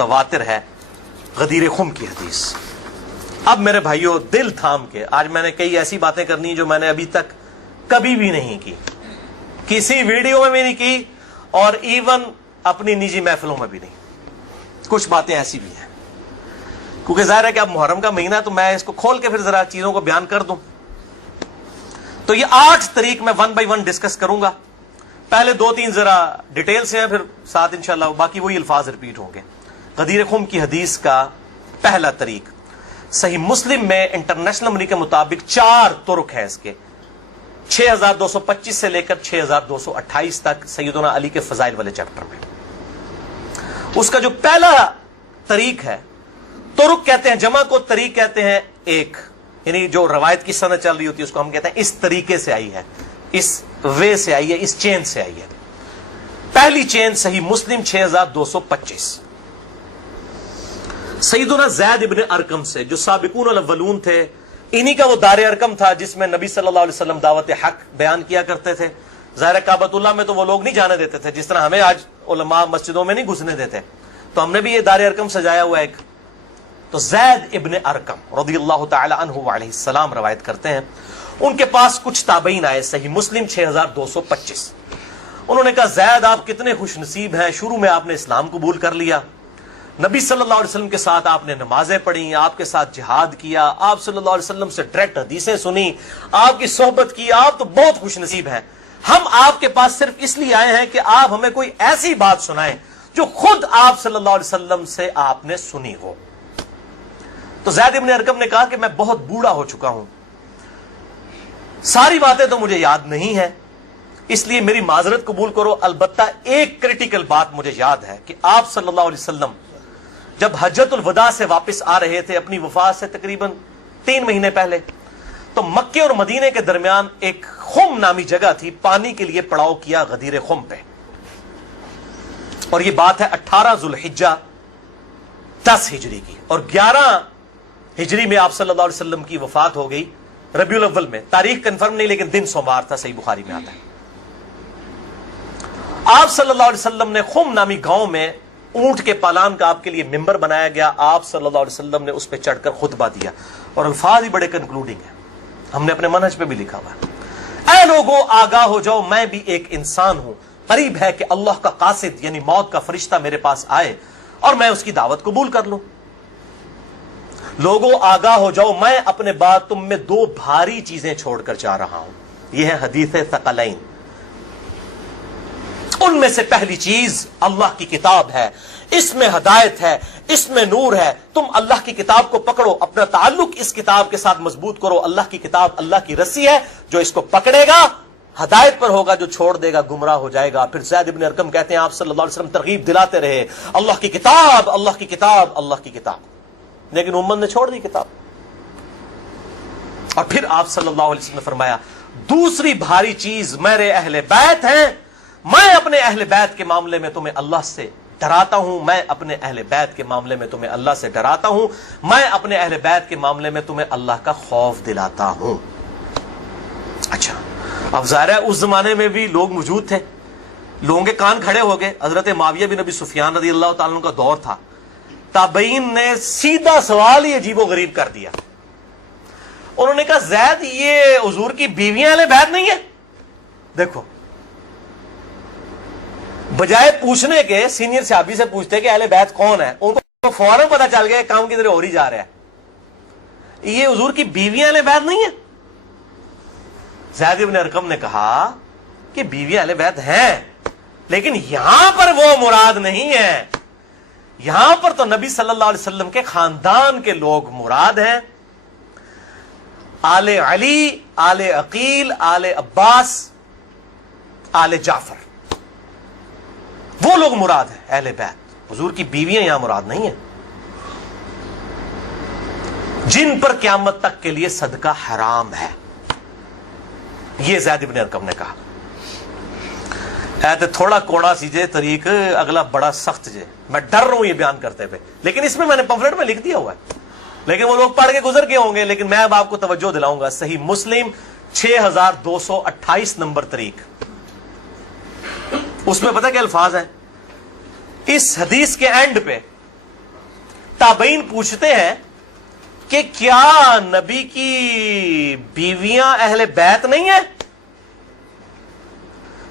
متواتر ہے غدیر خم کی حدیث۔ اب میرے بھائیوں دل تھام کے، آج میں نے کئی ایسی باتیں کرنی جو میں نے ابھی تک کبھی بھی نہیں کی، کسی ویڈیو میں بھی نہیں کی، اور ایون اپنی نجی محفلوں میں بھی نہیں۔ کچھ باتیں ایسی بھی ہیں کیونکہ ظاہر ہے کہ اب محرم کا مہینہ ہے تو میں اس کو کھول کے پھر ذرا چیزوں کو بیان کر دوں۔ تو یہ 8 طریق میں 1 بائی 1 ڈسکس کروں گا۔ پہلے 2-3 ذرا ڈیٹیل سے ہیں، پھر ساتھ انشاءاللہ باقی وہی الفاظ ریپیٹ ہوں گے۔ غدیر خم کی حدیث کا پہلا طریق، صحیح مسلم میں انٹرنیشنل نمبر کے مطابق 4 طرق ہے اس کے، 6225 سے لے کر 6228 تک سیدنا علی کے فضائل والے چیپٹر میں۔ اس کا جو پہلا طریق ہے، طرق کہتے ہیں جمع کو، طریق کہتے ہیں ایک، یعنی جو روایت کی سند چل رہی ہوتی ہے اس کو ہم کہتے ہیں اس طریقے سے آئی ہے، اس وے سے آئی ہے، اس چین سے آئی ہے۔ پہلی چین صحیح مسلم 6225 سیدنا زید ابن ارقم سے، جو سابقون الاولون تھے، انہی کا وہ دار ارقم تھا جس میں نبی صلی اللہ علیہ وسلم دعوت حق بیان کیا کرتے تھے۔ ظاہر کعبۃ اللہ میں تو وہ لوگ نہیں جانے دیتے تھے، جس طرح ہمیں آج علماء مسجدوں میں نہیں گھسنے دیتے، تو ہم نے بھی یہ دار ارقم سجایا ہوا ایک۔ تو زید ابن ارقم رضی اللہ تعالی عنہ علیہ السلام روایت کرتے ہیں، ان کے پاس کچھ تابعین آئے، صحیح مسلم 6225۔ انہوں نے کہا زید آپ کتنے خوش نصیب ہیں، شروع میں آپ نے اسلام قبول کر لیا، نبی صلی اللہ علیہ وسلم کے ساتھ آپ نے نمازیں پڑھی، آپ کے ساتھ جہاد کیا، آپ صلی اللہ علیہ وسلم سے ڈائریکٹ حدیثیں سنی، آپ کی صحبت کی، آپ تو بہت خوش نصیب ہیں۔ ہم آپ کے پاس صرف اس لیے آئے ہیں کہ آپ ہمیں کوئی ایسی بات سنائیں جو خود آپ صلی اللہ علیہ وسلم سے آپ نے سنی ہو۔ تو زید ابن ارقم نے کہا کہ میں بہت بوڑھا ہو چکا ہوں، ساری باتیں تو مجھے یاد نہیں ہیں، اس لیے میری معذرت قبول کرو، البتہ ایک کریٹیکل بات مجھے یاد ہے کہ آپ صلی اللہ علیہ وسلم جب حجۃ الوداع سے واپس آ رہے تھے اپنی وفات سے تقریباً 3 مہینے پہلے، تو مکے اور مدینے کے درمیان ایک خم نامی جگہ تھی، پانی کے لیے پڑاؤ کیا غدیر خم پہ، اور یہ بات ہے 18 ذوالحجہ 10 ہجری کی، اور 11 ہجری میں آپ صلی اللہ علیہ وسلم کی وفات ہو گئی ربیع الاول میں، تاریخ کنفرم نہیں لیکن دن سوموار تھا، صحیح بخاری میں آتا ہے۔ آپ صلی اللہ علیہ وسلم نے خم نامی گاؤں میں اونٹ کے پالان کا آپ کے لیے ممبر بنایا گیا، آپ صلی اللہ علیہ وسلم نے اس پہ چڑھ کر خطبہ دیا، اور الفاظ ہی بڑے کنکلوڈنگ ہیں، ہم نے اپنے منہج پہ بھی لکھا ہوا ہے، اے لوگوں آگاہ ہو جاؤ، میں بھی ایک انسان ہوں، قریب ہے کہ اللہ کا قاصد یعنی موت کا فرشتہ میرے پاس آئے اور میں اس کی دعوت قبول کر لوں۔ لوگوں آگاہ ہو جاؤ، میں اپنے بعد تم میں 2 بھاری چیزیں چھوڑ کر جا رہا ہوں، یہ ہے حدیث ثقلین۔ ان میں سے پہلی چیز اللہ کی کتاب ہے، اس میں ہدایت ہے، اس میں نور ہے، تم اللہ کی کتاب کو پکڑو، اپنا تعلق اس کتاب کے ساتھ مضبوط کرو، اللہ کی کتاب اللہ کی رسی ہے، جو اس کو پکڑے گا ہدایت پر ہوگا، جو چھوڑ دے گا گمراہ ہو جائے گا۔ پھر زید ابن ارقم کہتے ہیں آپ صلی اللہ علیہ وسلم ترغیب دلاتے رہے، اللہ کی کتاب، اللہ کی کتاب، اللہ کی کتاب، لیکن امت نے چھوڑ دی کتاب۔ اور پھر آپ صلی اللہ علیہ وسلم نے فرمایا دوسری بھاری چیز میرے اہل بیت ہیں، میں اپنے اہل بیت کے معاملے میں تمہیں اللہ سے ڈراتا ہوں، میں اپنے اہل بیت کے معاملے میں تمہیں اللہ سے ڈراتا ہوں، میں اپنے اہل بیت کے معاملے میں تمہیں اللہ کا خوف دلاتا ہوں۔ اچھا، اب ظاہر ہے اس زمانے میں بھی لوگ موجود تھے، لوگوں کے کان کھڑے ہو گئے۔ حضرت معاویہ بن ابی سفیان رضی اللہ تعالیٰ عنہ کا دور تھا، تابعین نے سیدھا سوال ہی عجیب و غریب کر دیا، انہوں نے کہا زید یہ حضور کی بیویاں اہل بیت نہیں ہے؟ دیکھو، بجائے پوچھنے کے سینئر صحابی سے پوچھتے کہ اہل بیت کون ہے، ان کو فوراً پتا چل گیا کام کی طرح اور ہی جا رہا ہے، یہ حضور کی بیویاں اہل بیت نہیں ہے؟ زید بن ارقم نے کہا کہ بیویاں اہل بیت ہیں، لیکن یہاں پر وہ مراد نہیں ہے، یہاں پر تو نبی صلی اللہ علیہ وسلم کے خاندان کے لوگ مراد ہیں، آل علی، آل عقیل، آل عباس، آل جعفر، وہ لوگ مراد ہیں اہل بیت، حضور کی بیویاں یہاں مراد نہیں ہیں، جن پر قیامت تک کے لیے صدقہ حرام ہے، یہ زید بن ارقم نے کہا۔ تھوڑا کوڑا سی جے طریق، اگلا بڑا سخت جے، میں ڈر رہا ہوں یہ بیان کرتے ہوئے، لیکن اس میں نے پمفلٹ میں لکھ دیا ہوا ہے، لیکن وہ لوگ پڑھ کے گزر کے ہوں گے، لیکن میں اب آپ کو توجہ دلاؤں گا۔ صحیح مسلم 6228 نمبر طریق، اس میں پتہ کیا الفاظ ہیں؟ اس حدیث کے اینڈ پہ تابعین پوچھتے ہیں کہ کیا نبی کی بیویاں اہل بیت نہیں ہیں؟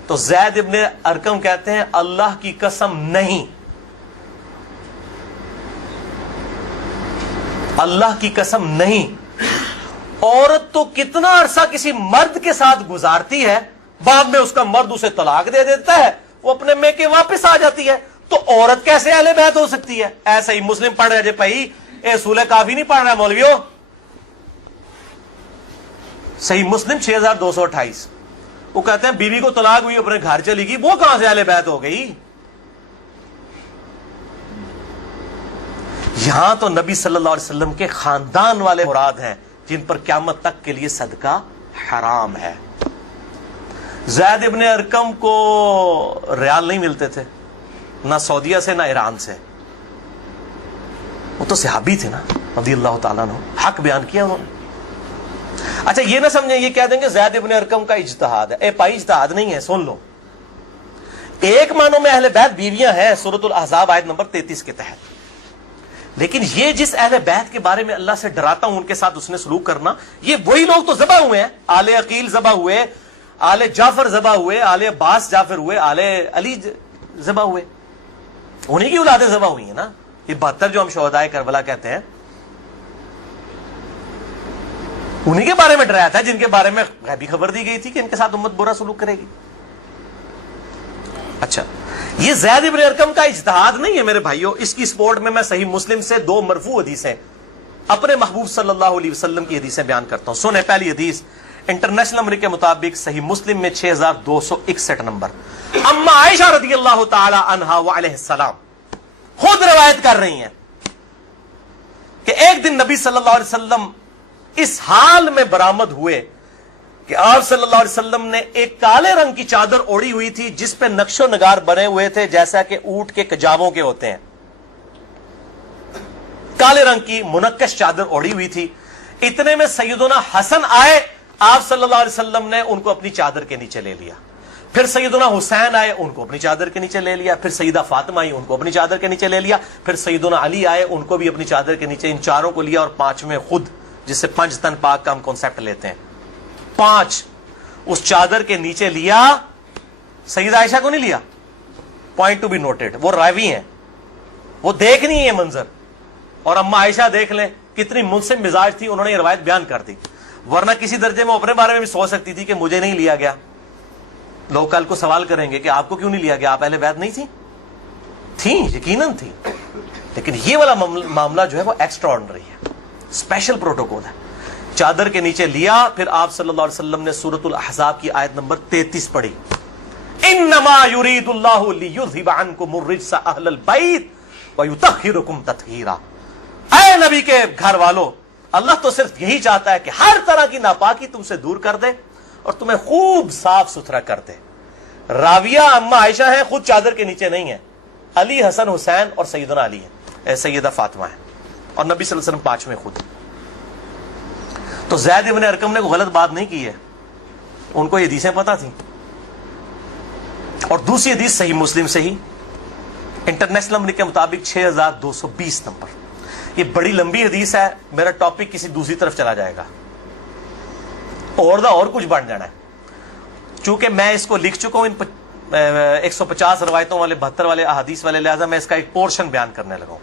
تو زید ابن ارقم کہتے ہیں اللہ کی قسم نہیں، اللہ کی قسم نہیں۔ عورت تو کتنا عرصہ کسی مرد کے ساتھ گزارتی ہے، بعد میں اس کا مرد اسے طلاق دے دیتا ہے، وہ اپنے میکے واپس آ جاتی ہے، تو عورت کیسے اہل بیت ہو سکتی ہے؟ ایسے ہی مسلم پڑھ رہے جے بھائی، اے سورہ کافی نہیں پڑھ رہا مولویو، صحیح مسلم 6228، وہ کہتے ہیں بیوی کو طلاق ہوئی اپنے گھر چلی گئی، وہ کہاں سے اہل بیت ہو گئی؟ یہاں تو نبی صلی اللہ علیہ وسلم کے خاندان والے مراد ہیں جن پر قیامت تک کے لیے صدقہ حرام ہے۔ زید ابن ارقم کو ریال نہیں ملتے تھے، نہ سعودیہ سے نہ ایران سے، وہ تو صحابی تھے نا رضی اللہ تعالیٰ عنہ، حق بیان کیا انہوں نے۔ اچھا یہ نہ سمجھیں یہ کہہ دیں کہ زید ابن ارقم کا اجتہاد ہے، اے بھائی اجتہاد نہیں ہے، سن لو۔ ایک معنوں میں اہل بیت بیویاں ہیں سورۃ الاحزاب آیت نمبر 33 کے تحت، لیکن یہ جس اہل بیت کے بارے میں اللہ سے ڈراتا ہوں ان کے ساتھ اس نے سلوک کرنا، یہ وہی لوگ تو ذبح ہوئے ہیں، آل عقیل ذبح ہوئے، آل جعفر ذبح ہوئے، آل عباس جعفر ہوئے، آل علی ذبح ہوئے، انہی کی اولادیں ذبح ہوئی ہیں نا۔ یہ 72 جو ہم شہدائے کربلا کہتے ہیں انہی کے بارے میں ڈرایا تھا جن کے بارے میں غیبی خبر دی گئی تھی کہ ان کے ساتھ امت برا سلوک کرے گی۔ اچھا یہ زید ابن ارقم کا اجتہاد نہیں ہے میرے بھائیوں، اس کی سپورٹ میں صحیح مسلم سے 2 مرفوع حدیثیں اپنے محبوب صلی اللہ علیہ وسلم کی حدیثیں بیان کرتا ہوں۔ سنیں پہلی حدیث انٹرنیشنل نمبر کے مطابق صحیح مسلم میں 6261 نمبر، اما عائشہ رضی اللہ تعالی عنہا وعلیہ السلام خود روایت کر رہی ہیں کہ ایک دن نبی صلی اللہ علیہ وسلم اس حال میں برآمد ہوئے کہ آپ صلی اللہ علیہ وسلم نے ایک کالے رنگ کی چادر اوڑھی ہوئی تھی جس پہ نقش و نگار بنے ہوئے تھے جیسا کہ اونٹ کے کجاووں کے ہوتے ہیں، کالے رنگ کی منقش چادر اوڑھی ہوئی تھی۔ اتنے میں سیدنا حسن آئے، آپ صلی اللہ علیہ وسلم نے ان کو اپنی چادر کے نیچے لے لیا، پھر سیدنا حسین آئے ان کو اپنی چادر کے نیچے لے لیا، پھر سیدہ فاطمہ آئی ان کو اپنی چادر کے نیچے لے لیا، پھر سیدنا علی آئے ان کو بھی اپنی چادر کے نیچے، ان چاروں کو لیا، اور 5ویں خود، جس سے 5 تن پاک کا ہم کانسیپٹ لیتے ہیں، 5 اس چادر کے نیچے لیا۔ سیدہ عائشہ کو نہیں لیا، پوائنٹ ٹو بی نوٹڈ، وہ راوی ہیں، وہ دیکھ نہیں ہے منظر، اور اما عائشہ دیکھ لیں کتنی منصف مزاج تھی، انہوں نے یہ روایت بیان کر دی، ورنہ کسی درجے میں اپنے بارے میں بھی سوچ سکتی تھی کہ مجھے نہیں لیا گیا، لوگ کل کو سوال کریں گے کہ آپ کو کیوں نہیں لیا گیا، آپ اہل بیت نہیں تھیں، یقیناً تھی، لیکن یہ والا معاملہ جو ہے وہ ایکسٹرا آرڈنری ہے، اسپیشل پروٹوکول ہے۔ چادر کے نیچے لیا، پھر آپ صلی اللہ علیہ وسلم نے سورۃ الاحزاب کی آیت نمبر 33 پڑھی، انما یرید اللہ لیذھب عنکم الرجس اہل البیت ویطہرکم تطہیرا۔ اے نبی کے گھر والو، اللہ تو صرف یہی چاہتا ہے کہ ہر طرح کی ناپاکی تم سے دور کر دے اور تمہیں خوب صاف ستھرا کر دے۔ راویہ اما عائشہ ہیں، خود چادر کے نیچے نہیں ہیں، علی، حسن، حسین اور سیدنا علی ہیں، سیدہ فاطمہ ہیں، اور نبی صلی اللہ علیہ وسلم 5ویں خود۔ تو زید ابن ارقم نے کوئی غلط بات نہیں کی ہے، ان کو یہ حدیثیں پتہ تھیں۔ اور دوسری حدیث صحیح مسلم سے ہی انٹرنیشنل نمبر کے مطابق 6220 نمبر، یہ بڑی لمبی حدیث ہے، میرا ٹاپک کسی دوسری طرف چلا جائے گا اور کچھ بن جانا ہے، چونکہ میں اس کو لکھ چکا ہوں ان 150 روایتوں والے 72 والے احادیث والے، لہذا میں اس کا ایک پورشن بیان کرنے لگا ہوں،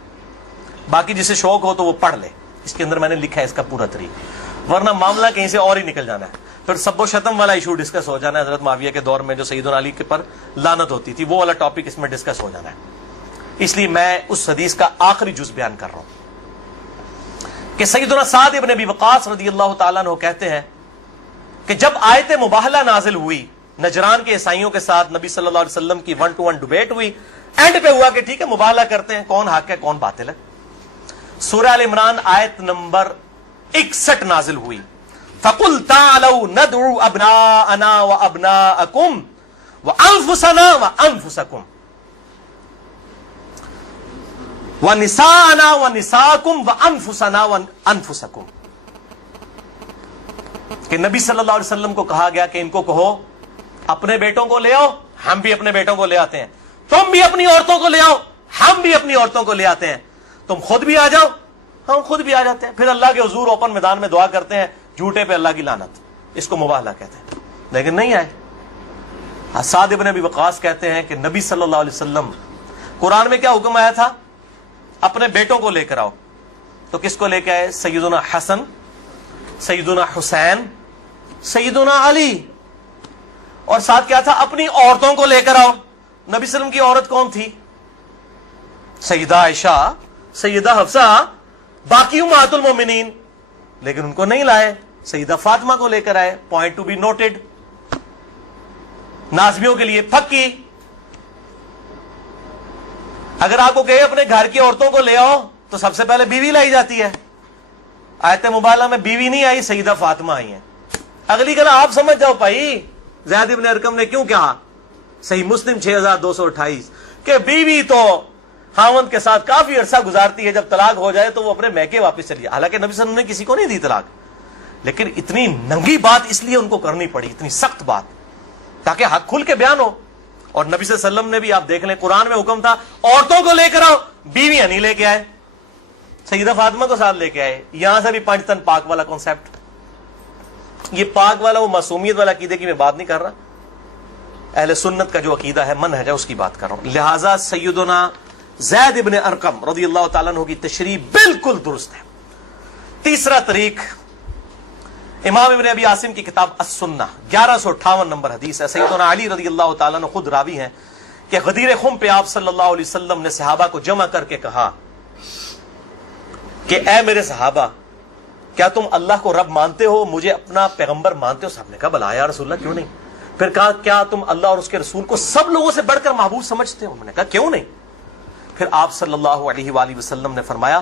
باقی جسے شوق ہو تو وہ پڑھ لے، اس کے اندر میں نے لکھا ہے اس کا پورا طریقہ، ورنہ معاملہ کہیں سے اور ہی نکل جانا ہے، پھر سب و شتم والا ایشو ڈسکس ہو جانا ہے، حضرت معاویہ کے دور میں جو سیدنا علی کے پر لعنت ہوتی تھی، وہ والا ٹاپک اس میں ڈسکس ہو جانا ہے، اس لیے میں اس حدیث کا آخری جز بیان کر رہا ہوں کہ سیدنا سعد ابن ابی وقاص رضی اللہ تعالیٰ عنہ کہتے ہیں کہ جب آیت مباہلہ نازل ہوئی، نجران کے عیسائیوں کے ساتھ نبی صلی اللہ علیہ وسلم کی 1 to 1 ڈبیٹ ہوئی، اینڈ پہ ہوا کہ ٹھیک ہے مباہلہ کرتے ہیں، کون حق ہے کون باطل ہے۔ سورہ ال عمران آیت نمبر 61 نازل ہوئی، فَقُلْ تَعْالَوْا نَدْعُوا أَبْنَاءَنَا وَأَبْنَاءَكُمْ وَأَنفُسَنَا وَأَنفُسَكُمْ وَنِسَاءَنَا وَنِسَاءَكُمْ وَأَنفُسَنَا وَأَنفُسَكُمْ، کہ نبی صلی اللہ علیہ وسلم کو کہا گیا کہ ان کو کہو اپنے بیٹوں کو لے آؤ، ہم بھی اپنے بیٹوں کو لے آتے ہیں، تم بھی اپنی عورتوں کو لے آؤ، ہم بھی اپنی عورتوں کو لے آتے ہیں، تم خود بھی آ جاؤ، ہم خود بھی آ جاتے ہیں، پھر اللہ کے حضور اوپن میدان میں دعا کرتے ہیں، جھوٹے پہ اللہ کی لعنت، اس کو مباہلہ کہتے ہیں، لیکن نہیں آئے۔ سعد ابن ابی وقاص کہتے ہیں کہ نبی صلی اللہ علیہ وسلم قرآن میں کیا حکم آیا تھا؟ اپنے بیٹوں کو لے کر آؤ، تو کس کو لے کے آئے؟ سیدنا حسن، سیدنا حسین، سیدنا علی، اور ساتھ کیا تھا؟ اپنی عورتوں کو لے کر آؤ۔ نبی صلی اللہ علیہ وسلم کی عورت کون تھی؟ سیدہ عائشہ، سیدہ حفصہ، باقی امہات المومنین، لیکن ان کو نہیں لائے، سیدہ فاطمہ کو لے کر آئے۔ Point to be noted. نازمیوں کے لیے پھکی، اگر آپ کو کہے اپنے گھر کی عورتوں کو لے آؤ تو سب سے پہلے بیوی لائی جاتی ہے۔ آیت مبالغہ میں بیوی نہیں آئی، سیدہ فاطمہ آئی ہیں۔ اگلی گلا آپ سمجھ جاؤ بھائی، زید ابن ارقم نے کیوں کہا؟ صحیح مسلم 6228 کہ بیوی تو خاوند کے ساتھ کافی عرصہ گزارتی ہے، جب طلاق ہو جائے تو وہ اپنے میکے واپس چلی جائے۔ حالانکہ نبی صلی اللہ علیہ وسلم نے کسی کو نہیں دی طلاق، لیکن اتنی ننگی بات اس لیے ان کو کرنی پڑی، اتنی سخت بات، تاکہ حق کھل کے بیان ہو۔ اور نبی صلی اللہ علیہ وسلم نے بھی، آپ دیکھ لیں، قرآن میں حکم تھا عورتوں کو لے کر آؤ، بیویاں نہیں لے کے آئے، سیدہ فاطمہ کو ساتھ لے کے آئے۔ یہاں سے بھی پانچ تن پاک والا کانسیپٹ، یہ پاک والا وہ معصومیت والا عقیدے کی میں بات نہیں کر رہا، اہل سنت کا جو عقیدہ ہے، منہج ہے، اس کی بات کر رہا ہوں۔ لہذا سیدنا زید ابن ارقم رضی اللہ تعالیٰ عنہ کی تشریح بالکل درست ہے۔ تیسرا طریق، امام ابن ابی عاصم کی کتاب السنہ 1158 نمبر حدیث ہے، سیدنا علی رضی اللہ تعالیٰ عنہ خود راوی ہیں کہ غدیر خم پہ آپ صلی اللہ علیہ وسلم نے صحابہ کو جمع کر کے کہا کہ اے میرے صحابہ، کیا تم اللہ کو رب مانتے ہو، مجھے اپنا پیغمبر مانتے ہو؟ صاحب نے کہا بلا یا رسول اللہ، کیوں نہیں؟ پھر کہا کیا تم اللہ اور اس کے رسول کو سب لوگوں سے بڑھ کر محبوب سمجھتے ہو؟ انہوں نے کہا کیوں نہیں؟ پھر آپ صلی اللہ علیہ وآلہ وسلم نے فرمایا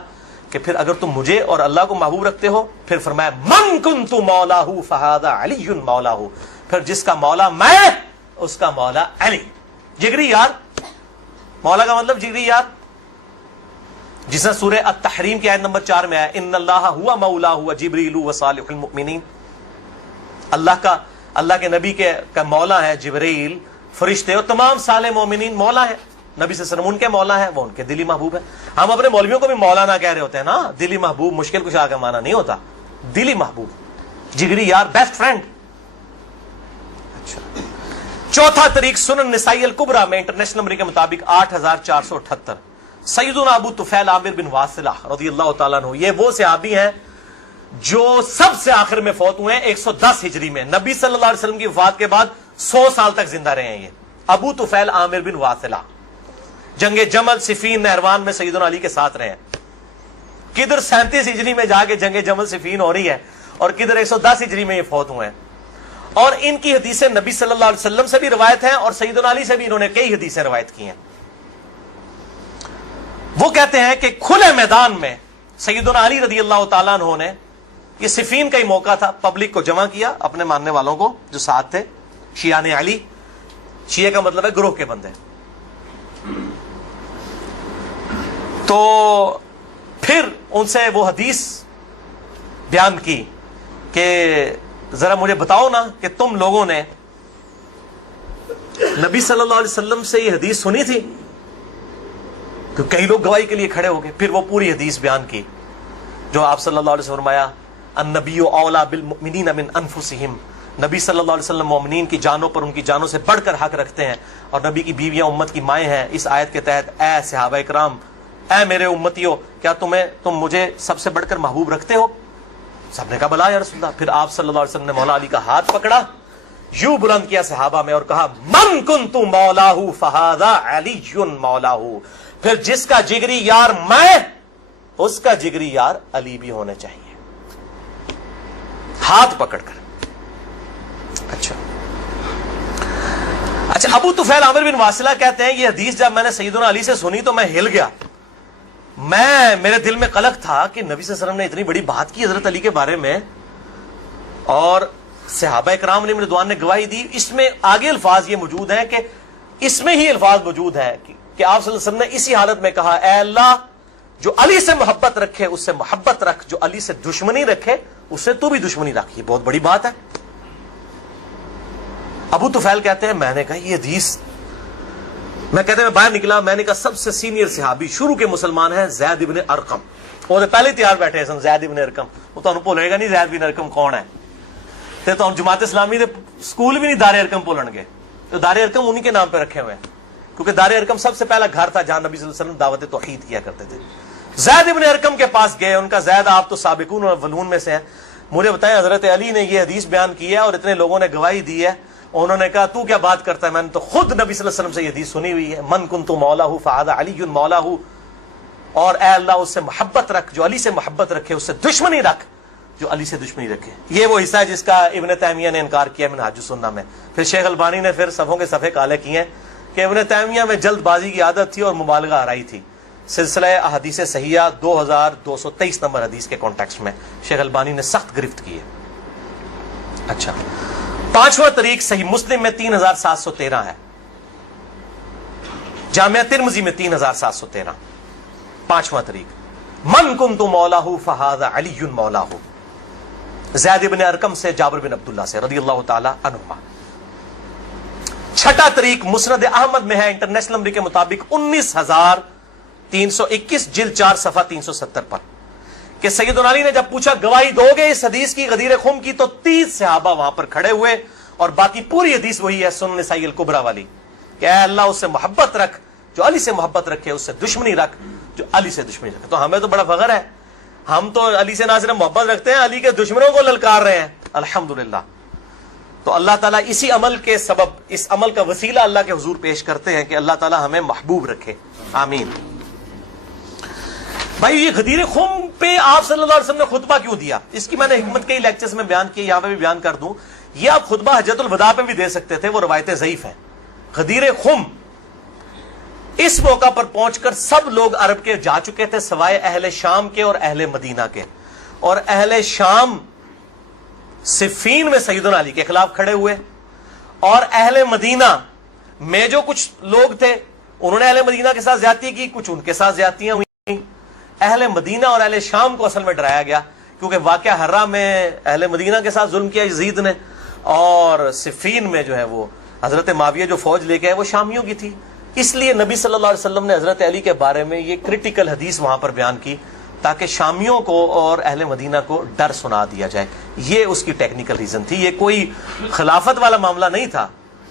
کہ پھر اگر تم مجھے اور اللہ کو محبوب رکھتے ہو، پھر فرمایا من کنت مولاہ فہذا علی مولاہ، پھر جس کا مولا میں، اس کا مولا علی، جگری یار۔ مولا کا مطلب جگری یار، جس طرح سورہ التحریم کی آیت نمبر 4 میں آیا ان اللہ ہوا مولا ہوا جبریل و صالح المؤمنین، اللہ کے نبی کا مولا ہے جبریل، فرشتے اور تمام صالح مومنین مولا ہے۔ نبی صلی اللہ علیہ وسلم ان کے مولا ہے، وہ ان کے دلی محبوب ہے۔ ہم اپنے مولویوں کو بھی مولانا کہہ رہے ہوتے ہیں نا، دلی محبوب مشکل کشا کا معنی نہیں ہوتا، دلی محبوب، جگری یار، بیسٹ فرینڈ۔ اچھا، چوتھا طریق سنن نسائی الکبریٰ میں انٹرنیشنل نمبر کے مطابق 8478، سیدنا ابو طفیل عامر بن واصلہ رضی اللہ تعالیٰ عنہ، یہ وہ صحابی ہیں جو سب سے آخر میں فوت ہوئے ہیں 110 ہجری میں، نبی صلی اللہ علیہ وسلم کی وفات کے بعد 100 سال تک زندہ رہے ہیں۔ یہ ابو طفیل عامر بن واصلہ جنگ جمل، صفین، نہروان میں سیدنا علی کے ساتھ رہے ہیں۔ کدھر 37 ہجری میں جا کے جنگ جمل صفین ہو رہی ہے، اور کدھر 110 ہجری میں یہ فوت ہوئے ہیں، اور ان کی حدیثیں نبی صلی اللہ علیہ وسلم سے بھی روایت ہیں، اور سیدنا علی سے بھی انہوں نے کئی حدیثیں روایت کی ہیں۔ وہ کہتے ہیں کہ کھلے میدان میں سیدنا علی رضی اللہ تعالیٰ عنہ نے، یہ صفین کا ہی موقع تھا، پبلک کو جمع کیا، اپنے ماننے والوں کو جو ساتھ تھے، شیعان علی، شیعہ کا مطلب ہے گروہ کے بندے، تو پھر ان سے وہ حدیث بیان کی کہ ذرا مجھے بتاؤ نا کہ تم لوگوں نے نبی صلی اللہ علیہ وسلم سے یہ حدیث سنی تھی، کہ کئی لوگ گواہی کے لیے کھڑے ہو گئے۔ پھر وہ پوری حدیث بیان کی جو آپ صلی اللہ علیہ وسلم فرمایا النبی اولا بالمؤمنین من انفسہم، نبی صلی اللہ علیہ وسلم مومنین کی جانوں پر ان کی جانوں سے بڑھ کر حق رکھتے ہیں، اور نبی کی بیویاں امت کی مائیں ہیں۔ اس آیت کے تحت اے صحابہ کرام، اے میرے امتیوں، کیا تم مجھے سب سے بڑھ کر محبوب رکھتے ہو؟ سب نے کہا بلا یا رسول اللہ۔ پھر آپ صلی اللہ علیہ وسلم نے مولا علی کا ہاتھ پکڑا، یوں بلند کیا صحابہ میں، اور کہا من کنت مولاہ فہذا علی مولاہ، پھر جس کا جگری یار میں، اس کا جگری یار علی بھی ہونے چاہیے، ہاتھ پکڑ کر۔ اچھا، ابو طفیل عامر بن واصلہ کہتے ہیں یہ حدیث جب میں نے سیدنا علی سے سنی تو میں ہل گیا، میرے دل میں قلق تھا کہ نبی صلی اللہ علیہ وسلم نے اتنی بڑی بات کی حضرت علی کے بارے میں، اور صحابہ کرام نے رضوان نے گواہی دی۔ اس میں آگے الفاظ یہ موجود ہیں کہ اس میں ہی الفاظ موجود ہے کہ آپ صلی اللہ علیہ وسلم نے اسی حالت میں کہا اے اللہ، جو علی سے محبت رکھے اس سے محبت رکھ، جو علی سے دشمنی رکھے اس سے تو بھی دشمنی رکھ۔ یہ بہت بڑی بات ہے۔ ابو طفیل کہتے ہیں میں نے کہا یہ حدیث میں کہتے ہیں میں باہر نکلا, میں نے کہا سب سے سینئر صحابی شروع کے مسلمان ہیں زید ابن ارقم. وہ پہلے تیار بیٹھے ہیں زید ابن ارقم. وہ تو بھولے گا نہیں زید ابن ارقم کون ہے. تو جماعت اسلامی نے سکول بھی نہیں دار ارقم بولن گے, تو دار ارقم انہی کے نام پہ رکھے ہوئے ہیں, کیونکہ دار ارقم سب سے پہلا گھر تھا جہاں نبی صلی اللہ علیہ وسلم دعوت توحید کیا کرتے تھے. زید ابن ارقم کے پاس گئے, ان کا زید آپ تو سابقون اور اولون میں سے ہیں, مجھے بتائیں حضرت علی نے یہ حدیث بیان کی ہے اور اتنے لوگوں نے گواہی دی ہے, انہوں نے کہا تو کیا بات کرتا ہے, میں نے تو خود نبی صلی اللہ علیہ وسلم سے یہ حدیث سنی ہوئی ہے, من کنت مولا فہذا علی مولا, اور اے اللہ اس سے محبت رکھ جو علی سے محبت رکھے, اس سے دشمنی رکھ جو علی سے دشمنی رکھے. یہ وہ حصہ ہے جس کا ابن تیمیہ نے انکار کیا منہاج السنہ میں. پھر شیخ البانی نے پھر صفوں کے صفحے کالے کیے ہیں کہ ابن تیمیہ میں جلد بازی کی عادت تھی اور مبالغہ آرائی تھی. سلسلہ احادیث صحیحہ 2223 نمبر حدیث کے کانٹیکسٹ میں شیخ البانی نے سخت گرفت کی ہے. اچھا, پانچواں طریق صحیح مسلم میں 3713 ہے, جامعہ ترمذی میں 3713. پانچواں طریق من کنت مولاه فہذا علی مولاه, زید ابن ارقم سے جابر بن عبداللہ سے رضی اللہ تعالی عنہما. چھٹا طریق مسند احمد میں ہے انٹرنیشنل نمبر کے مطابق 19321 جلد 4 صفحہ 370 پر, کہ سیدنا علی نے جب پوچھا گواہی دو گے اس حدیث کی غدیر خم کی, تو 30 صحابہ وہاں پر کھڑے ہوئے, اور باقی پوری حدیث وہی ہے سنن نسائی الکبریٰ والی, کہ اے اللہ اس سے محبت رکھ جو علی سے محبت رکھے, اس سے دشمنی رکھ جو علی سے دشمنی رکھے. تو ہمیں تو بڑا فخر ہے, ہم تو علی سے نہ صرف محبت رکھتے ہیں, علی کے دشمنوں کو للکار رہے ہیں الحمدللہ. تو اللہ تعالیٰ اسی عمل کے سبب, اس عمل کا وسیلہ اللہ کے حضور پیش کرتے ہیں کہ اللہ تعالیٰ ہمیں محبوب رکھے, آمین. بھائی یہ غدیر خم پہ آپ صلی اللہ علیہ وسلم نے خطبہ کیوں دیا, اس کی میں نے حکمت کئی لیکچرز میں بیان کی, یہاں پہ بھی بیان کر دوں. یہ آپ خطبہ حجۃ الوداع پہ بھی دے سکتے تھے, وہ روایتیں ضعیف ہیں. غدیر خم اس موقع پر پہنچ کر سب لوگ عرب کے جا چکے تھے سوائے اہل شام کے اور اہل مدینہ کے, اور اہل شام صفین میں سیدنا علی کے خلاف کھڑے ہوئے, اور اہل مدینہ میں جو کچھ لوگ تھے انہوں نے اہل مدینہ کے ساتھ زیادتی کی, کچھ ان کے ساتھ زیادتیاں ہوئی. اہل مدینہ اور اہل شام کو اصل میں ڈرایا گیا, کیونکہ واقعہ ہرہ میں اہل مدینہ کے ساتھ ظلم کیا یزید نے, اور صفین میں جو ہے وہ حضرت معاویہ جو فوج لے کے آئے وہ شامیوں کی تھی. اس لیے نبی صلی اللہ علیہ وسلم نے حضرت علی کے بارے میں یہ کرٹیکل حدیث وہاں پر بیان کی تاکہ شامیوں کو اور اہل مدینہ کو ڈر سنا دیا جائے. یہ اس کی ٹیکنیکل ریزن تھی, یہ کوئی خلافت والا معاملہ نہیں تھا.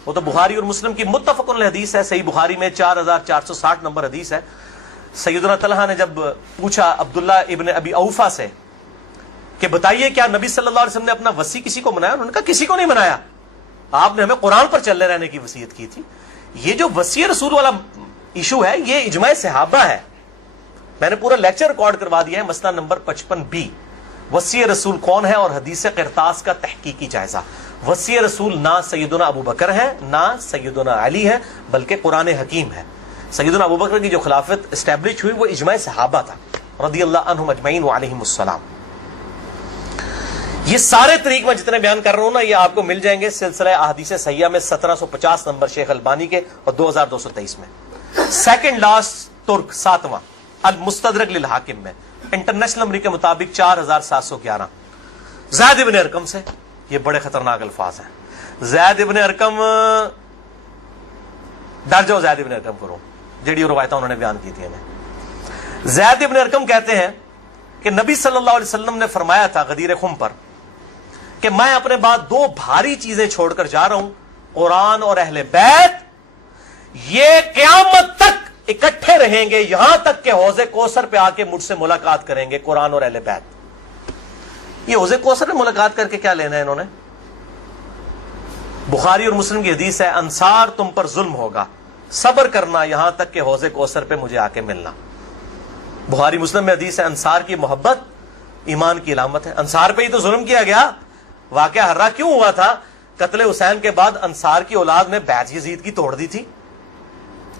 وہ تو بخاری اور مسلم کی متفق علیہ حدیث ہے, صحیح بخاری میں 4460 نمبر حدیث ہے. سیدنا طلحہ نے جب پوچھا عبداللہ ابن ابی اوفا سے کہ بتائیے کیا نبی صلی اللہ علیہ وسلم نے اپنا وصی کسی کو بنایا, انہوں نے کہا کسی کو نہیں بنایا, آپ نے ہمیں قرآن پر چلے رہنے کی وصیت کی تھی. یہ جو وصی رسول والا ایشو ہے یہ اجماع صحابہ ہے, میں نے پورا لیکچر ریکارڈ کروا دیا ہے, مسئلہ نمبر 55B, وصی رسول کون ہے اور حدیث قرطاس کا تحقیقی جائزہ. وصی رسول نہ سیدنا ابو بکر ہے نہ سیدنا علی ہے, بلکہ قرآن حکیم ہے. سیدنا ابو بکر کی جو خلافت اسٹیبلش ہوئی وہ اجماع صحابہ تھا رضی اللہ عنہم اجمعین وعلیہم السلام. یہ سارے طریق میں جتنے بیان کر رہا ہوں نا یہ آپ کو مل جائیں گے سلسلہ احادیث صحیحہ میں 1750 نمبر شیخ البانی کے اور 2223 میں. سیکنڈ لاسٹ ترک 7واں المستدرک للحاکم میں انٹرنیشنل نمبر کے مطابق 4711 زید ابن ارقم سے. یہ بڑے خطرناک الفاظ ہیں. زید ابن ارقم, ڈر جاؤ زید ابن ارقم کرو, جڑی روایتیں انہوں نے بیان کی تھی ہمیں. زید ابن ارقم کہتے ہیں کہ نبی صلی اللہ علیہ وسلم نے فرمایا تھا غدیر خم پر کہ میں اپنے بعد 2 بھاری چیزیں چھوڑ کر جا رہا ہوں, قرآن اور اہل بیت. یہ قیامت تک اکٹھے رہیں گے یہاں تک کہ حوض کوثر پہ آ کے مجھ سے ملاقات کریں گے, قرآن اور اہل بیت. یہ حوض کوثر میں ملاقات کر کے کیا لینا ہے انہوں نے؟ بخاری اور مسلم کی حدیث ہے انصار تم پر ظلم ہوگا, صبر کرنا یہاں تک کہ حوض کوثر پہ مجھے آ کے ملنا. بخاری مسلم میں حدیث ہے انصار کی محبت ایمان کی علامت ہے. انصار پہ ہی تو ظلم کیا گیا. واقعہ ہرہ کیوں ہوا تھا؟ قتل حسین کے بعد انصار کی اولاد نے بیعت یزید کی توڑ دی تھی,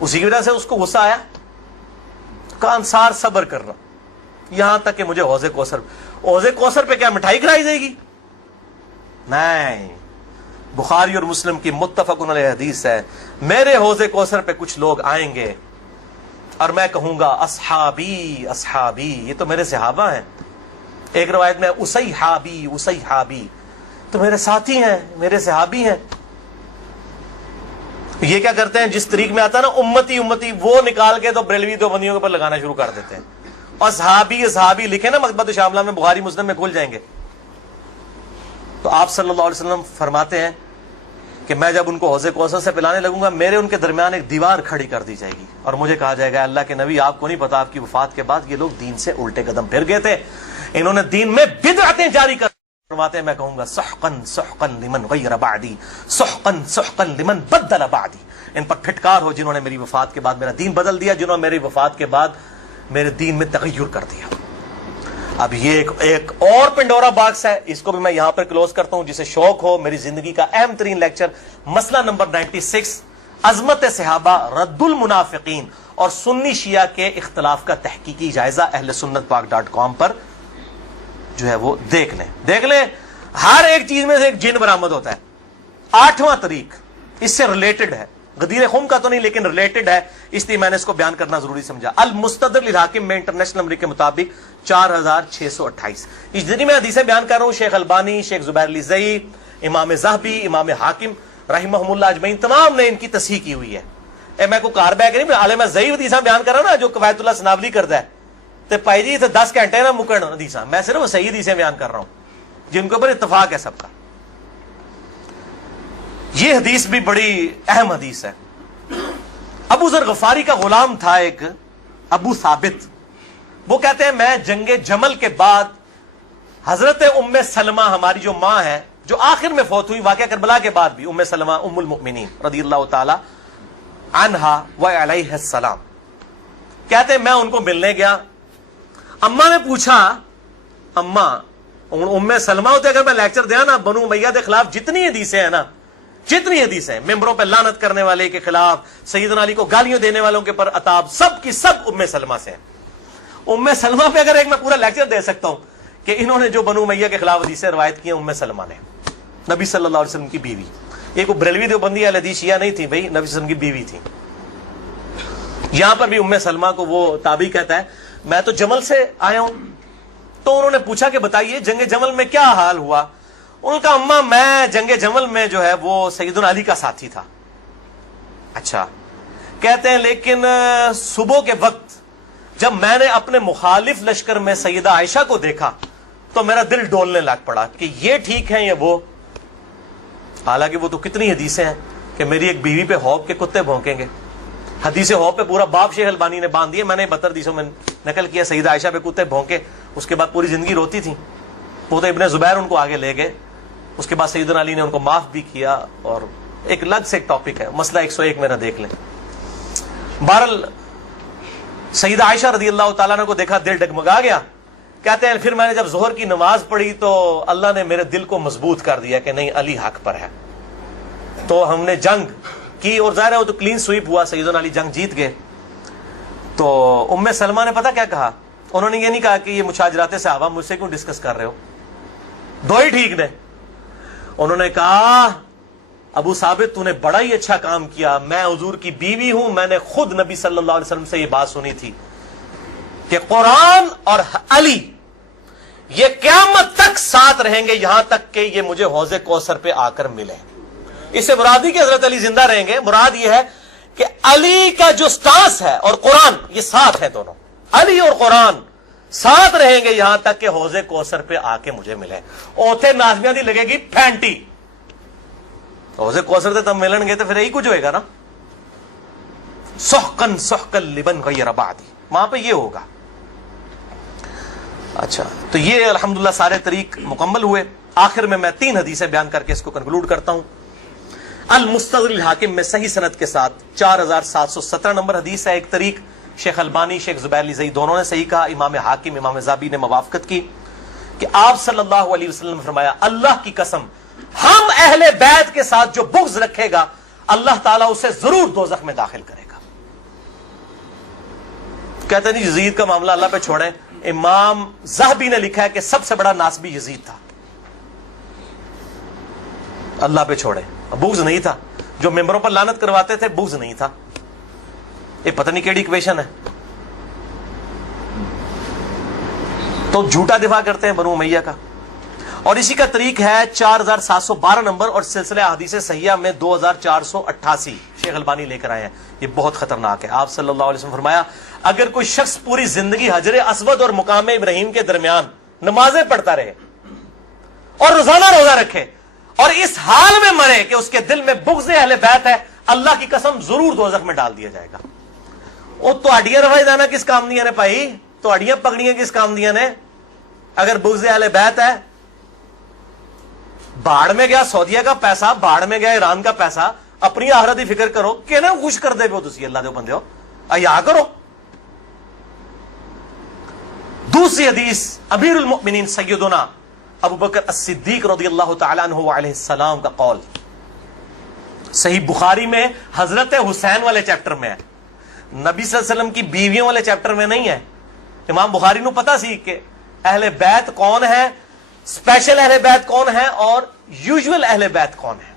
اسی کی وجہ سے اس کو غصہ آیا, کہا انصار صبر کرنا یہاں تک کہ مجھے حوض کوثر پہ کیا مٹھائی کھلائی جائے گی؟ نہیں, بخاری اور مسلم کی متفق علیہ حدیث ہے میرے حوض کوثر پہ کچھ لوگ آئیں گے اور میں کہوں گا اصحابی اصحابی, یہ تو میرے صحابہ ہیں. ایک روایت میں اسیحابی اسیحابی, تو میرے ساتھی ہیں میرے صحابی ہیں. یہ کیا کرتے ہیں، جس طریق میں آتا ہے نا امتی امتی، وہ نکال کے تو بریلوی دیوبندیوں کے اوپر لگانا شروع کر دیتے ہیں. اور صحابی لکھے نا مکتبۃ شاملہ میں، بخاری مسلم میں کھل جائیں گے. تو آپ صلی اللہ علیہ وسلم فرماتے ہیں کہ میں جب ان کو حوض کوثر سے پلانے لگوں گا، میرے ان کے درمیان ایک دیوار کھڑی کر دی جائے گی، اور مجھے کہا جائے گا اللہ کے نبی آپ کو نہیں پتا آپ کی وفات کے بعد یہ لوگ دین سے الٹے قدم پھر گئے تھے، انہوں نے دین میں بدعتیں جاری کر. فرماتے ہیں میں کہوں گا سحقن سحقن لمن غیر بعدی، سحقن سحقن لمن بدل بعدی. ان پر پھٹکار ہو جنہوں نے میری وفات کے بعد میرا دین بدل دیا، جنہوں نے میری وفات کے بعد میرے دین میں تغیر کر دیا. اب یہ ایک اور پنڈورا باکس ہے، اس کو بھی میں یہاں پر کلوز کرتا ہوں. جسے شوق ہو میری زندگی کا اہم ترین لیکچر، مسئلہ نمبر 96، عظمت صحابہ، رد المنافقین اور سنی شیعہ کے اختلاف کا تحقیقی جائزہ، اہل سنت پاک .com پر جو ہے وہ دیکھ لیں. ہر ایک چیز میں سے ایک جن برآمد ہوتا ہے. 8واں طریق اس سے ریلیٹڈ ہے، غدیر خم کا تو نہیں لیکن ریلیٹڈ ہے، اس لیے میں نے اس کو بیان کرنا ضروری سمجھا. المستدرک للحاکم میں انٹرنیشنل نمبر کے مطابق 4628. اس جتنی میں حدیثیں بیان کر رہا ہوں، شیخ البانی، شیخ زبیر علی زئی، امام ذہبی، امام حاکم رحمہم اللہ اجمعین، تمام نے ان کی تصحیح کی ہوئی ہے. میں کو کار بیک نہیں، عالم زئی حدیثاں بیان کر رہا ہوں نا، جو کفایت اللہ سنابلی کرتا ہے تے پائی جی تے 10 گھنٹے نہ مکن حدیثاں. میں صرف صحیح حدیثیں بیان کر رہا ہوں جن کے اوپر اتفاق ہے سب کا. یہ حدیث بھی بڑی اہم حدیث ہے. ابو ذر غفاری کا غلام تھا ایک ابو ثابت، وہ کہتے ہیں میں جنگ جمل کے بعد حضرت ام سلمہ ہماری جو ماں ہے، جو آخر میں فوت ہوئی واقعہ کربلا کے بعد بھی، ام سلمہ ام المؤمنین رضی اللہ تعالی عنہا و علیہ السلام، کہتے ہیں میں ان کو ملنے گیا. اماں نے پوچھا، اماں ام سلمہ ہوتے اگر میں لیکچر دیا نا بنو امیہ کے خلاف جتنی حدیثیں ہیں نا، جتنی حدیثیں ممبروں پہ لعنت کرنے والے کے خلاف، سیدنا علی کو گالیاں دینے والوں کے پر عتاب، سب کی سب ام سلمہ سے ہیں. ام سلمہ پہ اگر ایک میں پورا لیکچر دے سکتا ہوں کہ انہوں نے جو بنو امیہ کے خلاف حدیثیں روایت کی ہیں، ام سلمہ نے، نبی صلی اللہ علیہ وسلم کی بیوی. یہ کوئی بریلوی دیوبندی اہل حدیث شیعہ نہیں تھی بھائی، نبی صلی اللہ علیہ وسلم کی بیوی تھی. یہاں پر بھی ام سلمہ کو وہ تابعی کہتا ہے میں تو جمل سے آیا ہوں. تو انہوں نے پوچھا کہ بتائیے جنگ جمل میں کیا حال ہوا. ان کا اماں میں جنگ جمل میں جو ہے وہ سیدنا علی کا ساتھی تھا. اچھا، کہتے ہیں لیکن صبح کے وقت جب میں نے اپنے مخالف لشکر میں سیدہ عائشہ کو دیکھا تو میرا دل ڈولنے لگ پڑا کہ یہ ٹھیک ہے یا وہ. حالانکہ وہ تو کتنی حدیثیں ہیں کہ میری ایک بیوی پہ خوف کے کتے بھونکیں گے. حدیث خوف پہ پورا باب شیخ البانی نے باندھ دیا. میں نے 72 حدیثوں میں نقل کیا سیدہ عائشہ پہ کتے بھونکے، اس کے بعد پوری زندگی روتی تھی. وہ تو ابن زبیر ان کو آگے لے گئے، اس کے بعد سیدنا علی نے ان کو معاف بھی کیا، اور ایک الگ سے ایک ٹاپک ہے، مسئلہ 101 میرا دیکھ لیں. بہرحال سیدہ عائشہ رضی اللہ تعالیٰ عنہ کو دیکھا، دل ڈگمگا گیا. کہتے ہیں پھر میں نے جب ظہر کی نماز پڑھی تو اللہ نے میرے دل کو مضبوط کر دیا کہ نہیں علی حق پر ہے. تو ہم نے جنگ کی، اور ظاہر ہے وہ تو کلین سویپ ہوا، سیدنا علی جنگ جیت گئے. تو ام سلمہ نے پتہ کیا کہا، انہوں نے یہ نہیں کہا کہ یہ مشاجرات صحابہ مجھ سے کیوں ڈسکس کر رہے ہو، دو ہی ٹھیک نے. انہوں نے کہا ابو ثابت تو نے بڑا ہی اچھا کام کیا، میں حضور کی بیوی ہوں، میں نے خود نبی صلی اللہ علیہ وسلم سے یہ بات سنی تھی کہ قرآن اور علی یہ قیامت تک ساتھ رہیں گے یہاں تک کہ یہ مجھے حوض کوثر پہ آ کر ملے. اس سے مراد ہی کہ حضرت علی زندہ رہیں گے، مراد یہ ہے کہ علی کا جو سٹانس ہے اور قرآن یہ ساتھ ہیں، دونوں علی اور قرآن ساتھ رہیں گے یہاں تک کہ حوض کوثر پہ آ کے مجھے ملے. اوتھے نازمیاں دی لگے گی پھینٹی، حوض کوثر تے تم ملن گے تو پھر یہی کچھ ہوئے گا نا. سحقن سحقن لمن غیر بعدی، وہاں پہ یہ ہوگا. اچھا، تو یہ الحمدللہ سارے طریق مکمل ہوئے. آخر میں 3 حدیثیں بیان کر کے اس کو کنکلوڈ کرتا ہوں. المستدرک للحاکم میں صحیح سند کے ساتھ 4717 نمبر حدیث ہے ایک طریق. شیخ البانی، شیخ زبیر علی زئی دونوں نے صحیح کہا. امام حاکم، امام ذہبی نے موافقت کی کہ آپ صلی اللہ علیہ وسلم نے فرمایا اللہ کی قسم ہم اہل بیت کے ساتھ جو بغض رکھے گا اللہ تعالیٰ اسے ضرور دوزخ میں داخل کرے گا. کہتے نہیں یزید کا معاملہ اللہ پہ چھوڑیں، امام ذہبی نے لکھا ہے کہ سب سے بڑا ناسبی یزید تھا، اللہ پہ چھوڑیں. بغض نہیں تھا، جو ممبروں پر لعنت کرواتے تھے بغض نہیں تھا. یہ پتہ نہیں کیڑی ایکویشن ہے. تو جھوٹا دفاع کرتے ہیں بنو امیہ کا. اور اسی کا طریق ہے 4712 نمبر اور سلسلہ احادیث صحیحہ میں 2488 شیخ البانی لے کر آئے ہیں. یہ بہت خطرناک ہے. آپ صلی اللہ علیہ وسلم فرمایا اگر کوئی شخص پوری زندگی حجر اسود اور مقام ابراہیم کے درمیان نمازیں پڑھتا رہے اور روزانہ روزہ رکھے اور اس حال میں مرے کہ اس کے دل میں بغض اہل بیت ہے, اللہ کی قسم ضرور دوزخ میں ڈال دیا جائے گا. وہ تہاڈیاں رفائی دانا کس کام دیا نے بھائی, تہاڈیاں پگڑیاں کس کام دیا نے؟ اگر بغض اہل بیت ہے, باڑ میں گیا سعودیہ کا پیسہ, باڑ میں گیا ایران کا پیسہ, اپنی آخرت کی فکر کرو کہ نا خوش کر دے پو تسی اللہ دے بندے ہو, ایا کرو. دوسری حدیث امیر المؤمنین سیدنا ابو بکر الصدیق رضی اللہ تعالی عنہ علیہ السلام کا قول صحیح بخاری میں حضرت حسین والے چیپٹر میں ہے, نبی صلی اللہ علیہ وسلم کی بیویوں والے چیپٹر میں نہیں ہے. امام بخاری نو پتا سی کہ اہل بیت کون ہے, اسپیشل اہل بیت کون ہے اور یوزول اہل بیت کون ہے.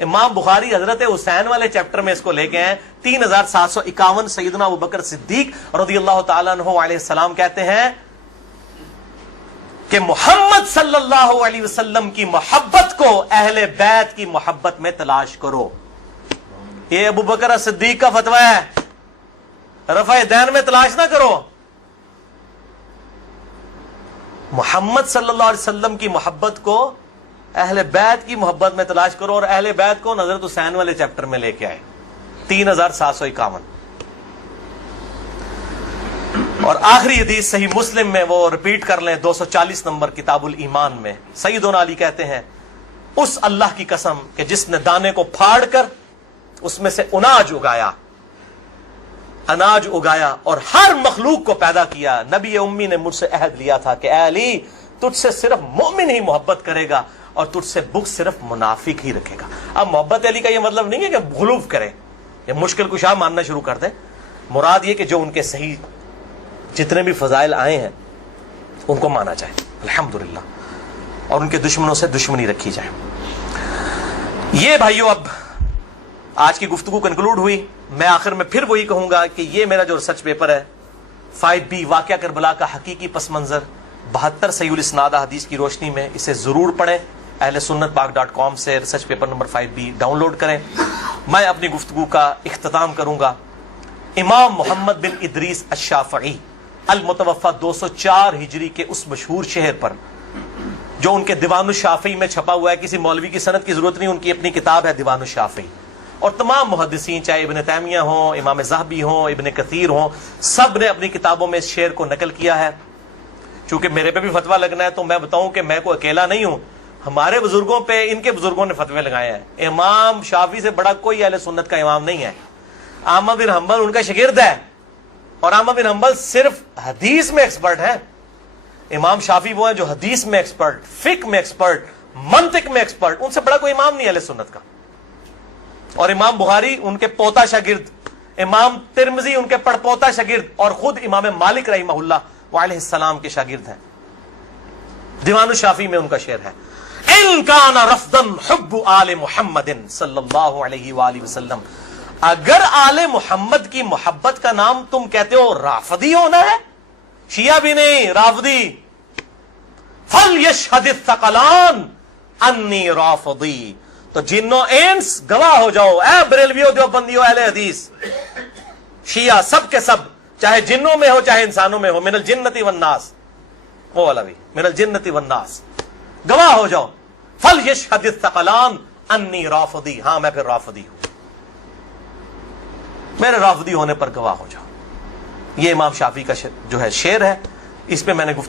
امام بخاری حضرت حسین والے چیپٹر میں اس کو لے کے ہیں 3751. سیدنا ابو بکر صدیق رضی اللہ تعالیٰ عنہ علیہ السلام کہتے ہیں کہ محمد صلی اللہ علیہ وسلم کی محبت کو اہل بیت کی محبت میں تلاش کرو. یہ ابو بکر صدیق کا فتویٰ ہے, رفع دین میں تلاش نہ کرو. محمد صلی اللہ علیہ وسلم کی محبت کو اہل بیت کی محبت میں تلاش کرو, اور اہل بیت کو حضرت حسین والے چیپٹر میں لے کے آئے 3751. اور آخری حدیث صحیح مسلم میں, وہ ریپیٹ کر لیں, 240 نمبر کتاب الایمان میں سیدنا علی کہتے ہیں اس اللہ کی قسم کہ جس نے دانے کو پھاڑ کر اس میں سے اناج اگایا اور ہر مخلوق کو پیدا کیا, نبی امی نے مجھ سے عہد لیا تھا کہ اے علی تجھ سے صرف مومن ہی محبت کرے گا اور تجھ سے بغض صرف منافق ہی رکھے گا. اب محبت علی کا یہ مطلب نہیں ہے کہ غلوف کرے یا مشکل کشا ماننا شروع کر دے, مراد یہ کہ جو ان کے صحیح جتنے بھی فضائل آئے ہیں ان کو مانا جائے الحمدللہ, اور ان کے دشمنوں سے دشمنی رکھی جائے. یہ بھائیو اب آج کی گفتگو کنکلوڈ ہوئی. میں آخر میں پھر وہی کہوں گا کہ یہ میرا جو ریسرچ پیپر ہے 5B واقعہ کربلا کا حقیقی پس منظر 72 صحیح الاسناد حدیث کی روشنی میں, اسے ضرور پڑھیں. اہل سنت پاک.com سے research paper number 5B download کریں. میں اپنی گفتگو کا اختتام کروں گا امام محمد بن ادریس الشافعی المتوفا 204 ہجری کے اس مشہور شہر پر جو ان کے دیوان الشافعی میں چھپا ہوا ہے. کسی مولوی کی سند کی ضرورت نہیں, ان کی اپنی کتاب ہے دیوان الشافعی. اور تمام محدثین چاہے ابن تیمیہ ہوں, امام ذہبی ہوں, ابن کثیر ہوں, سب نے اپنی کتابوں میں اس شعر کو نقل کیا ہے. چونکہ میرے پہ بھی فتویٰ لگنا ہے تو میں بتاؤں کہ میں کوئی اکیلا نہیں ہوں, ہمارے بزرگوں پہ ان کے بزرگوں نے فتوے لگائے ہیں. امام شافعی سے بڑا کوئی اہل سنت کا امام نہیں ہے. احمد بن حنبل ان کا شاگرد ہے, اور احمد بن حنبل صرف حدیث میں ایکسپرٹ ہے. امام شافعی وہ ہیں جو حدیث میں ایکسپرٹ, فقہ میں ایکسپرٹ, منطق میں ایکسپرٹ. ان سے بڑا کوئی امام نہیں اہل سنت کا. اور امام بخاری ان کے پوتا شاگرد, امام ترمذی ان کے پڑپوتا شاگرد, اور خود امام مالک رحمہ اللہ علیہ السلام کے شاگرد ہیں. دیوان الشافعی میں ان کا شعر ہے ان کان رفضا حب آل محمد صلی اللہ علیہ وآلہ وسلم, اگر آل محمد کی محبت کا نام تم کہتے ہو رافضی ہونا ہے, شیعہ بھی نہیں رافضی, فلیشہد الثقلان انی رافضی, تو جنوں انس گواہ ہو جاؤ, اے بریلویو دیوبندیو اہل حدیث شیعہ سب کے سب, چاہے جنوں میں ہو چاہے انسانوں میں ہو, من الجنتی والناس, وہ والا بھی من الجنتی والناس, گواہ ہو جاؤ. فلیشہد الثقلان انی رافضی, ہاں میں پھر رافضی ہوں, میرے رافضی ہونے پر گواہ ہو جاؤ. یہ امام شافعی کا جو ہے شعر ہے, اس پہ میں نے گفتگو